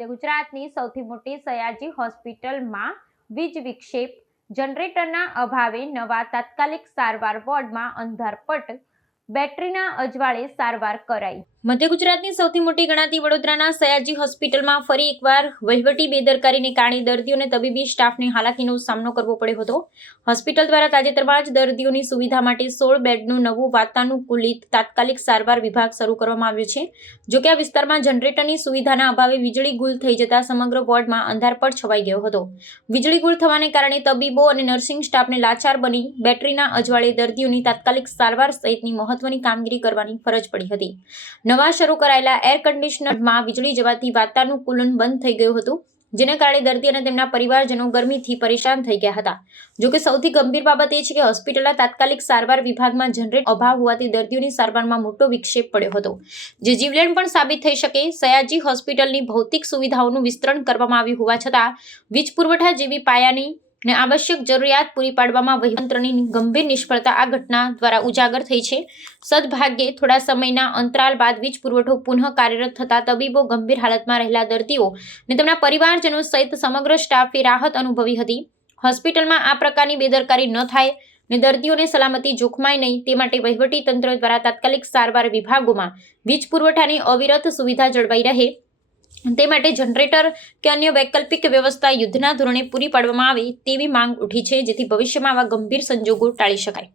મધ્ય ગુજરાતની સૌથી મોટી સયાજી હોસ્પિટલમાં વીજ વિક્ષેપ, જનરેટરના અભાવે નવા તાત્કાલિક સારવાર વોર્ડમાં અંધારપટ, બેટરીના અજવાળે સારવાર કરાઈ। મધ્ય ગુજરાતની સૌથી મોટી ગણાતી વડોદરાના સયાજી હોસ્પિટલમાં ફરી એકવાર વહીવટી બેદરકારીને કારણે દર્દીઓ અને તબીબી સ્ટાફને હાલાકીનો સામનો કરવો પડ્યો હતો। હોસ્પિટલ દ્વારા તાજેતરમાં જ દર્દીઓની સુવિધા માટે 16 બેડનું નવું વાતાનુકૂલિત તાત્કાલિક સારવાર વિભાગ શરૂ કરવામાં આવ્યો છે। જો કે આ વિસ્તારમાં જનરેટરની સુવિધાના અભાવે વીજળી ગુલ થઈ જતા સમગ્ર વોર્ડમાં અંધારપટ છવાઈ ગયો હતો। વીજળી ગુલ થવાને કારણે તબીબો અને નર્સિંગ સ્ટાફને લાચાર બની બેટરીના અજવાળે દર્દીઓની તાત્કાલિક સારવાર સહિતની મહત્વની કામગીરી કરવાની ફરજ પડી હતી। નવા શરૂ કરાયેલા એર કન્ડિશનરમાં વીજળી જવાથી વાતાનુકૂલન બંધ થઈ ગયું હતું, જેને કારણે દર્દી અને તેમના પરિવારજનો ગરમીથી પરેશાન થઈ ગયા હતા। જો કે સૌથી ગંભીર બાબત એ છે કે હોસ્પિટલના તાત્કાલિક સારવાર વિભાગમાં જનરેટર અભાવ હોવાથી દર્દીઓની સારવારમાં મોટો વિક્ષેપ પડ્યો હતો, જે જીવલેણ પણ સાબિત થઈ શકે। સયાજી હોસ્પિટલની ભૌતિક સુવિધાઓનું વિસ્તરણ કરવામાં આવ્યું હોવા છતાં વીજ પુરવઠા જેવી પાયાની ને આવશ્યક જરૂરિયાત પૂરી પાડવામાં વહીવટતંત્રની ગંભીર નિષ્ફળતા આ ઘટના દ્વારા ઉજાગર થઈ છે। સદભાગ્યે થોડા સમયના અંતરાલ બાદ વીજ પુરવઠો પુનઃ કાર્યરત થતા તબીબો, ગંભીર હાલતમાં રહેલા દર્દીઓ અને તેમના પરિવારજનો સહિત સમગ્ર સ્ટાફે રાહત અનુભવી હતી। હોસ્પિટલમાં આ પ્રકારની બેદરકારી ન થાય અને દર્દીઓને સલામતી જોખમાય નહીં તે માટે વહીવટી તંત્ર દ્વારા તાત્કાલિક સારવાર વિભાગોમાં વીજ પુરવઠાની અવિરત સુવિધા જળવાઈ રહે તે માટે જનરેટર કે અન્ય વૈકલ્પિક વ્યવસ્થા યુદ્ધના ધોરણે પૂરી પાડવામાં આવે તેવી માંગ ઉઠી છે, જેથી ભવિષ્યમાં આવા ગંભીર સંજોગો ટાળી શકાય।